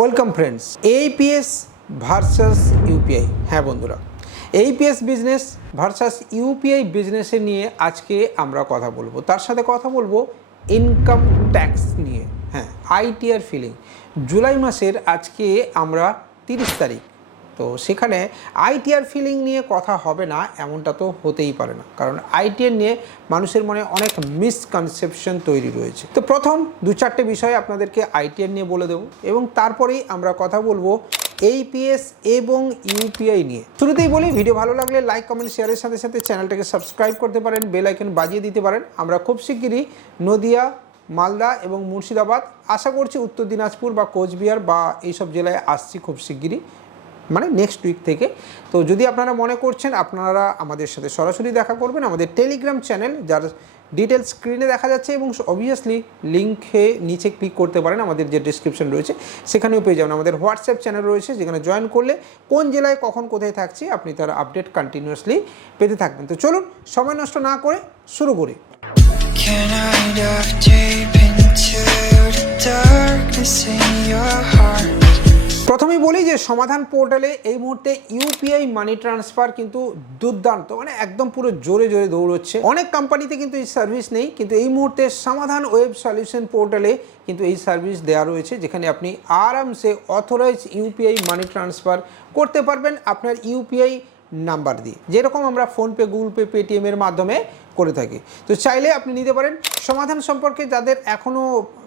Welcome friends AEPS versus UPI হ্যাঁ বন্ধুরা। AEPS business versus UPI বিজনেসে নিয়ে আজকে আমরা কথা বলব। তার সাথে কথা বলব ইনকাম ট্যাক্স নিয়ে। হ্যাঁ আইটিআর ফিলিং জুলাই মাসের আজকে আমরা তিরিশ তারিখ। তো সেখানে আইটিআর ফিলিং নিয়ে কথা হবে না, এমনটা তো হতেই পারে না। কারণ আইটিআর নিয়ে মানুষের মনে অনেক মিসকনসেপশন তৈরি রয়েছে। তো প্রথম দু চারটে বিষয় আপনাদেরকে আইটিআর নিয়ে বলে দেবো এবং তারপরেই আমরা কথা বলব এইপিএস এবং ইউপিআই নিয়ে। শুরুতেই বলি, ভিডিও ভালো লাগলে লাইক কমেন্ট শেয়ারের সাথে সাথে চ্যানেলটাকে সাবস্ক্রাইব করতে পারেন বেল আইকন বাজিয়ে দিতে পারেন। আমরা খুব শিগগিরই নদিয়া, মালদা এবং মুর্শিদাবাদ, আশা করছি উত্তর দিনাজপুর বা কোচবিহার বা এইসব জেলায় আসছি খুব শিগগিরই। মানে নেক্সট উইক থেকে। তো যদি আপনারা মনে করছেন, আপনারা আমাদের সাথে সরাসরি দেখা করবেন আমাদের টেলিগ্রাম চ্যানেল যার ডিটেলস স্ক্রিনে দেখা যাচ্ছে এবং অবভিয়াসলি লিঙ্কে নিচে ক্লিক করতে পারেন, আমাদের যে ডিসক্রিপশন রয়েছে, সেখানেও পেয়ে যাবেন। আমাদের হোয়াটসঅ্যাপ চ্যানেল রয়েছে, যেখানে জয়েন করলে কোন জেলায় কখন কোথায় থাকছি, আপনি তার আপডেট কন্টিনিউয়াসলি পেতে থাকবেন। তো চলুন, সময় নষ্ট না করে শুরু করি। Can I dive deep into the darkness in your heart? প্রথমেই বলি যে সমাধান পোর্টালে এই মুহূর্তে ইউপিআই মানি ট্রান্সফার কিন্তু দুর্দান্ত মানে একদম পুরো জোরে জোরে দৌড়চ্ছে। অনেক কোম্পানিতে কিন্তু এই সার্ভিস নেই, কিন্তু এই মুহূর্তে সমাধান ওয়েব সলিউশন পোর্টালে কিন্তু এই সার্ভিস দেওয়া রয়েছে, যেখানে আপনি আরামসে অথরাইজ ইউপিআই মানি ট্রান্সফার করতে পারবেন আপনার ইউপিআই নাম্বার দিয়ে। যেরকম আমরা ফোনপে, গুগল পে পেটিএমের মাধ্যমে করে থাকি। তো চাইলে আপনি নিতে পারেন। সমাধান সম্পর্কে যাদের এখনও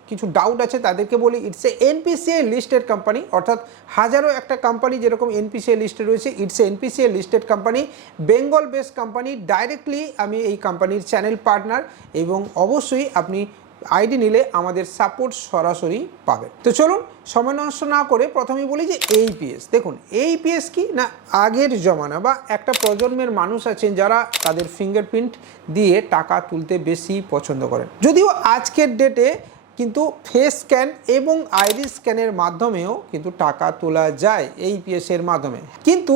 কিছু ডাউট আছে, তাদেরকে বলি it's a NPCI listed company অর্থাৎ হাজারো একটা কোম্পানি যেরকম এনপিসিআই লিস্টে রয়েছে it's a NPCI listed company Bengal base company directly আমি এই কোম্পানির চ্যানেল পার্টনার এবং অবশ্যই আপনি আইডি নিলে আমাদের সাপোর্ট সরাসরি পাবেন তো চলুন, সময় নষ্ট না করে প্রথমেই বলি যে এইপিএস দেখুন এইপিএস কি না আগের জমানা বা একটা প্রজন্মের মানুষ আছেন যারা তাদের ফিঙ্গারপ্রিন্ট দিয়ে টাকা তুলতে বেশি পছন্দ করেন। যদিও আজকের ডেটে কিন্তু ফেস স্ক্যান এবং আইরিস স্ক্যানের মাধ্যমেও কিন্তু টাকা তোলা যায় এই পিএসের মাধ্যমে। কিন্তু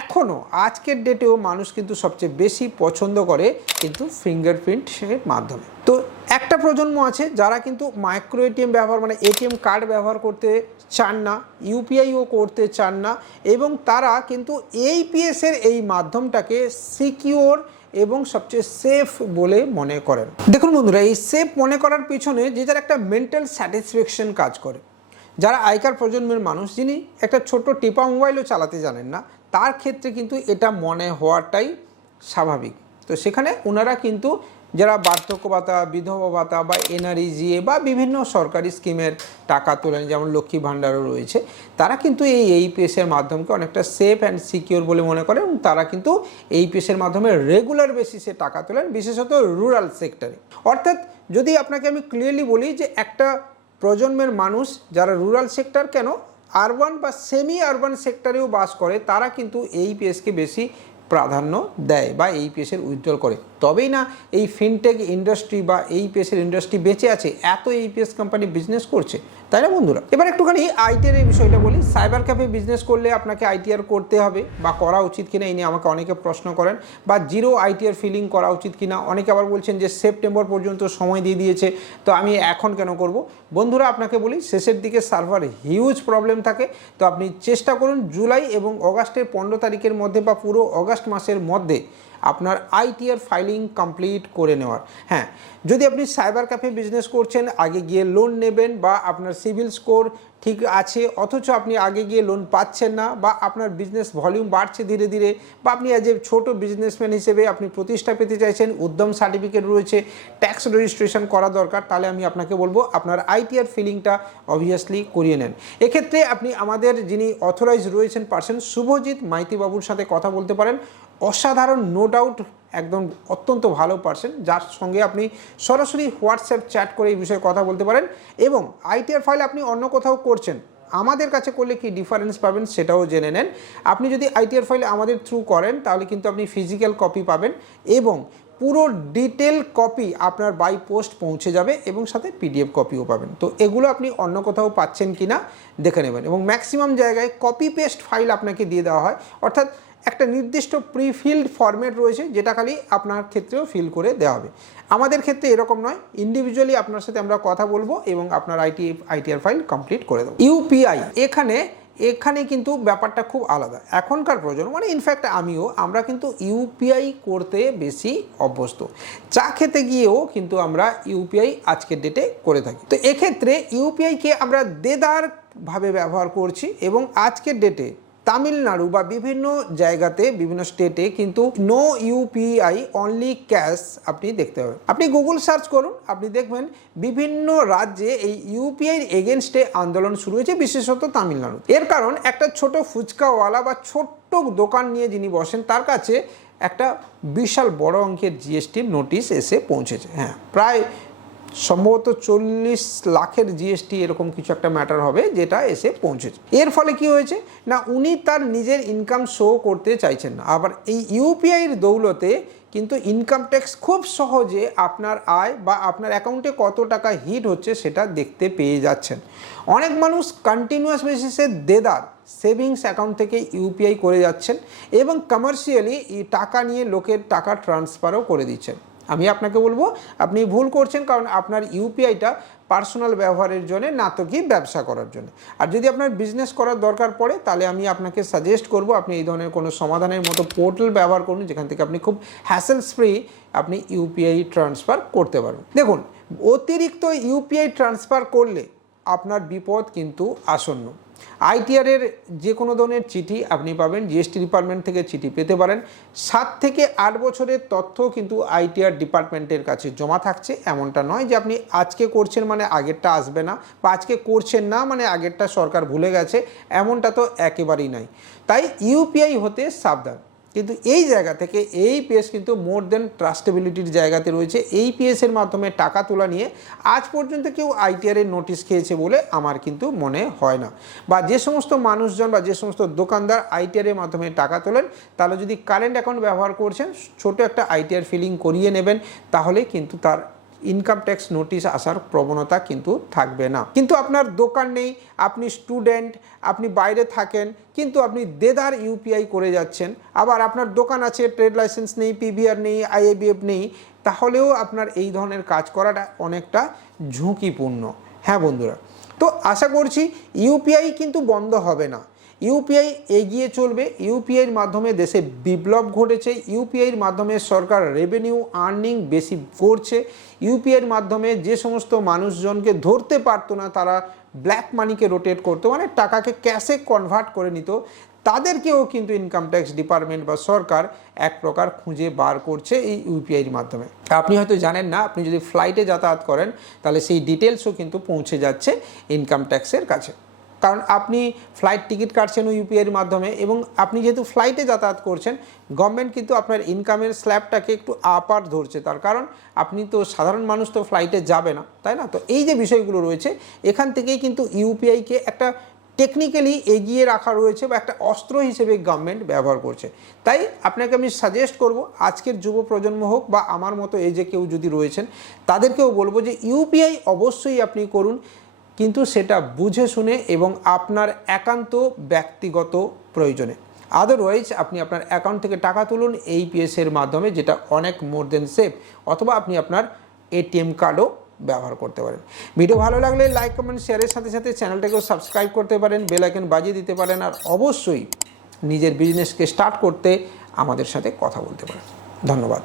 এখনও আজকের ডেটেও মানুষ কিন্তু সবচেয়ে বেশি পছন্দ করে কিন্তু ফিঙ্গারপ্রিন্টের মাধ্যমে। তো একটা প্রজন্ম আছে যারা কিন্তু মাইক্রো এটিএম ব্যবহার মানে এটিএম কার্ড ব্যবহার করতে চান না ইউপিআইও করতে চান না, এবং তারা কিন্তু এই পিএসের এই মাধ্যমটাকে সিকিওর এবং সবচেয়ে সেফ বলে মনে করেন। দেখুন বন্ধুরা, এই সেফ মনে করার পিছনে যে যার একটা মেন্টাল স্যাটিসফ্যাকশন কাজ করে। যারা আইকার প্রজন্মের মানুষ, যিনি একটা ছোট টিপা মোবাইলও চালাতে জানেন না, তার ক্ষেত্রে কিন্তু এটা মনে হওয়াটাই স্বাভাবিক। তো সেখানে ওনারা কিন্তু যারা বার্ধক্য ভাতা, বিধবা ভাতা বা এনআরইজিএ বা বিভিন্ন সরকারি স্কিমের টাকা তোলেন যেমন লক্ষ্মী ভাণ্ডারও রয়েছে, তারা কিন্তু এই এইপিএসের মাধ্যমকে অনেকটা সেফ অ্যান্ড সিকিওর বলে মনে করেন তারা কিন্তু এইপিএসের মাধ্যমে রেগুলার বেসিসে টাকা তোলেন, বিশেষত রুরাল সেক্টরে অর্থাৎ যদি আপনাকে আমি ক্লিয়ারলি বলি যে একটা প্রজন্মের মানুষ যারা রুরাল সেক্টর কেন আরবান বা সেমি আরবান সেক্টরেও বাস করে, তারা কিন্তু এই পিএসকে বেশি প্রাধান্য দেয় বা এই পেসের উইথড্রল করে। তবেই না এই ফিনটেক ইন্ডাস্ট্রি বা এই পিএসের ইন্ডাস্ট্রি বেঁচে আছে, এত এই পিএস কোম্পানি বিজনেস করছে। তাই না বন্ধুরা? এবার একটুখানি আইটিআর এই বিষয়টা বলি। সাইবার ক্যাফে বিজনেস করলে আপনাকে আইটিআর করতে হবে বা করা উচিত কিনা এই নিয়ে আমাকে অনেকে প্রশ্ন করেন। বা জিরো আইটিআর ফিলিং করা উচিত কিনা? অনেকে আবার বলছেন যে সেপ্টেম্বর পর্যন্ত সময় দিয়ে দিয়েছে, তো আমি এখন কেন করব? বন্ধুরা, আপনাকে বলি, শেষের দিকে সার্ভার হিউজ প্রবলেম থাকে। তো আপনি চেষ্টা করুন জুলাই এবং অগাস্টের পনেরো তারিখের মধ্যে বা পুরো অগাস্ট মাসের মধ্যে আপনার আইটিআর ফাইলিং কমপ্লিট করে নেওয়ার। হ্যাঁ যদি আপনি সাইবার ক্যাফে বিজনেস করছেন, আগে গিয়ে লোন নেবেন বা আপনার সিভিল স্কোর ঠিক আছে, অথচ আপনি আগে গিয়ে লোন পাচ্ছেন না বা আপনার বিজনেস ভলিউম বাড়ছে ধীরে ধীরে বা আপনি অ্যাজ এ ছোটো বিজনেসম্যান হিসেবে আপনি প্রতিষ্ঠা পেতে চাইছেন, উদ্যম সার্টিফিকেট রয়েছে ট্যাক্স রেজিস্ট্রেশন করা দরকার, তাহলে আমি আপনাকে বলব আপনার আইটিআর ফিলিংটা অবভিয়াসলি করিয়ে নেন। এক্ষেত্রে আপনি আমাদের যিনি অথরাইজ রয়েছেন পার্সন শুভজিৎ মাইতিবাবুর সাথে কথা বলতে পারেন। অসাধারণ নো ডাউট একদম অত্যন্ত ভালো পার্সন যার সঙ্গে আপনি সরাসরি হোয়াটসঅ্যাপ চ্যাট করে এই বিষয়ে কথা বলতে পারেন এবং আইটিআর ফাইল আপনি অন্য কোথাও করছেন, আমাদের কাছে করলে কি ডিফারেন্স পাবেন সেটাও জেনে নেন। আপনি যদি আইটিআর ফাইল আমাদের থ্রু করেন, তাহলে কিন্তু আপনি ফিজিক্যাল কপি পাবেন এবং পুরো ডিটেল কপি আপনার বাই পোস্ট পৌঁছে যাবে এবং সাথে পিডিএফ কপিও পাবেন। তো এগুলো আপনি অন্য কোথাও পাচ্ছেন কি না দেখে নেবেন এবং ম্যাক্সিমাম জায়গায় কপি পেস্ট ফাইল আপনাকে দিয়ে দেওয়া হয়। অর্থাৎ একটা নির্দিষ্ট প্রিফিল্ড ফরম্যাট রয়েছে, যেটা খালি আপনার ক্ষেত্রেও ফিল করে দেওয়া হবে। আমাদের ক্ষেত্রে এরকম নয়। ইন্ডিভিজুয়ালি আপনার সাথে আমরা কথা বলব এবং আপনার আইটি আইটিআর ফাইল কমপ্লিট করে দেবো। ইউপিআই এখানে এখানে কিন্তু ব্যাপারটা খুব আলাদা। এখনকার প্রজন্ম মানে ইনফ্যাক্ট আমিও, আমরা কিন্তু ইউপিআই করতে বেশি অভ্যস্ত। চা খেতে গিয়েও কিন্তু আমরা ইউপিআই আজকের ডেটে করে থাকি। তো এক্ষেত্রে ইউপিআইকে আমরা দেদার ভাবে ব্যবহার করছি এবং আজকের ডেটে তামিলনাড়ু বা বিভিন্ন জায়গাতে, বিভিন্ন স্টেটে কিন্তু নো ইউপিআই অনলি ক্যাশ আপনি দেখতে পাবেন। আপনি গুগল সার্চ করুন, আপনি দেখবেন বিভিন্ন রাজ্যে এই ইউপিআইয়ের এগেনস্টে আন্দোলন শুরু হয়েছে, বিশেষত তামিলনাড়ু। এর কারণ, একটা ছোট ফুচকাওয়ালা বা ছোট্ট দোকান নিয়ে যিনি বসেন, তার কাছে একটা বিশাল বড় অঙ্কের জিএসটির নোটিশ এসে পৌঁছেছে। হ্যাঁ প্রায় সম্ভবত চল্লিশ লাখের জিএসটি এরকম কিছু একটা ম্যাটার হবে, যেটা এসে পৌঁছেছে। এর ফলে কি হয়েছে? না, উনি তার নিজের ইনকাম শো করতে চাইছেন না। আবার এই ইউপিআইয়ের দৌলতে কিন্তু ইনকাম ট্যাক্স খুব সহজে আপনার আয় বা আপনার অ্যাকাউন্টে কত টাকা হিট হচ্ছে সেটা দেখতে পেয়ে যাচ্ছেন। অনেক মানুষ কন্টিনিউয়াস বেসিসে দেদার সেভিংস অ্যাকাউন্ট থেকে ইউপিআই করে যাচ্ছেন এবং কমার্শিয়ালি টাকা নিয়ে লোকের টাকা ট্রান্সফারও করে দিচ্ছেন। আমি আপনাকে বলব, আপনি ভুল করছেন কারণ আপনার ইউপিআইটা পার্সোনাল ব্যবহারের জন্য না তো কি ব্যবসা করার জন্য। আর যদি আপনার বিজনেস করার দরকার পড়ে, তাহলে আমি আপনাকে সাজেস্ট করব, আপনি এই ধরনের কোনো সমাধানের মতো পোর্টাল ব্যবহার করুন, যেখান থেকে আপনি খুব হ্যাসেলস ফ্রি আপনি ইউপিআই ট্রান্সফার করতে পারবেন। দেখুন, অতিরিক্ত ইউপিআই ট্রান্সফার করলে আপনার বিপদ কিন্তু আসন্ন। আইটিআরের যে কোনো ধরনের চিঠি আপনি পাবেন, জিএসটি ডিপার্টমেন্ট থেকে চিঠি পেতে পারেন। সাত থেকে আট বছরের তথ্য কিন্তু আইটিআর ডিপার্টমেন্টের কাছে জমা থাকছে, এমনটা নয় যে আপনি আজকে করছেন মানে আগেরটা আসবে না বা আজকে করছেন না মানে আগেরটা সরকার ভুলে গেছে, এমনটা তো একেবারেই নাই। তাই ইউপিআই হতে সাবধান। কিন্তু এই জায়গা থেকে এই পিএস কিন্তু মোর দেন ট্রাস্টেবিলিটির জায়গাতে রয়েছে। এই পিএসের মাধ্যমে টাকা তোলা নিয়ে আজ পর্যন্ত কেউ আইটিআরের নোটিশ খেয়েছে বলে আমার কিন্তু মনে হয় না। বা যে সমস্ত মানুষজন বা যে সমস্ত দোকানদার আইটিআরের মাধ্যমে টাকা তোলেন তাহলে যদি কারেন্ট অ্যাকাউন্ট ব্যবহার করছেন, ছোট একটা আইটিআর ফিলিং করিয়ে নেবেন, তাহলে কিন্তু তার ইনকাম ট্যাক্স নোটিশ আসার প্রবণতা কিন্তু থাকবে না। কিন্তু আপনার দোকান নেই, আপনি স্টুডেন্ট আপনি বাইরে থাকেন, কিন্তু আপনি দেদার ইউপিআই করে যাচ্ছেন, আবার আপনার দোকান আছে ট্রেড লাইসেন্স নেই পিভিআর নেই আইএবিএফ নেই, তাহলেও আপনার এই ধরনের কাজ করাটা অনেকটা ঝুঁকিপূর্ণ। হ্যাঁ বন্ধুরা, তো আশা করছি ইউপিআই কিন্তু বন্ধ হবে না। ইউপিআই এগিয়ে চলবে। ইউপিআইয়ের মাধ্যমে দেশে বিপ্লব ঘটেছে। ইউপিআইয়ের মাধ্যমে সরকার রেভিনিউ আর্নিং বেশি করছে। ইউপিআইয়ের মাধ্যমে যে সমস্ত মানুষজনকে ধরতে পারতো না, তারা ব্ল্যাক মানিকে রোটেট করতো মানে টাকাকে ক্যাশে কনভার্ট করে নিত। তাদেরকেও কিন্তু ইনকাম ট্যাক্স ডিপার্টমেন্ট বা সরকার এক প্রকার খুঁজে বার করছে এই ইউপিআইয়ের মাধ্যমে। আপনি হয়তো জানেন না, আপনি যদি ফ্লাইটে যাতায়াত করেন, তাহলে সেই ডিটেলসও কিন্তু পৌঁছে যাচ্ছে ইনকাম ট্যাক্সের কাছে। কারণ আপনি ফ্লাইট টিকিট কাটছেন ইউপিআইয়ের মাধ্যমে এবং আপনি যেহেতু ফ্লাইটে যাতায়াত করছেন গভর্নমেন্ট কিন্তু আপনার ইনকামের স্ল্যাবটাকে একটু আপার ধরছে। তার কারণ আপনি তো সাধারণ মানুষ তো ফ্লাইটে যাবে না, তাই না? তো এই যে বিষয়গুলো রয়েছে, এখান থেকেই কিন্তু ইউপিআইকে একটা টেকনিক্যালি এগিয়ে রাখা রয়েছে বা একটা অস্ত্র হিসেবে গভর্নমেন্ট ব্যবহার করছে। তাই আপনাকে আমি সাজেস্ট করব, আজকের যুব প্রজন্ম হোক বা আমার মতো এই যে কেউ যদি রয়েছেন, তাদেরকেও বলব যে ইউপিআই অবশ্যই আপনি করুন। কিন্তু সেটা বুঝে শুনে এবং আপনার একান্ত ব্যক্তিগত প্রয়োজনে। আদারওয়াইজ আপনি আপনার অ্যাকাউন্ট থেকে টাকা তুলুন এই পিএসের মাধ্যমে, যেটা অনেক মোর দেন সেফ অথবা আপনি আপনার এটিএম কার্ডও ব্যবহার করতে পারেন। ভিডিও ভালো লাগলে লাইক কমেন্ট শেয়ারের সাথে সাথে চ্যানেলটাকেও সাবস্ক্রাইব করতে পারেন বেল আইকন বাজিয়ে দিতে পারেন, আর অবশ্যই নিজের বিজনেসকে স্টার্ট করতে আমাদের সাথে কথা বলতে পারেন। ধন্যবাদ।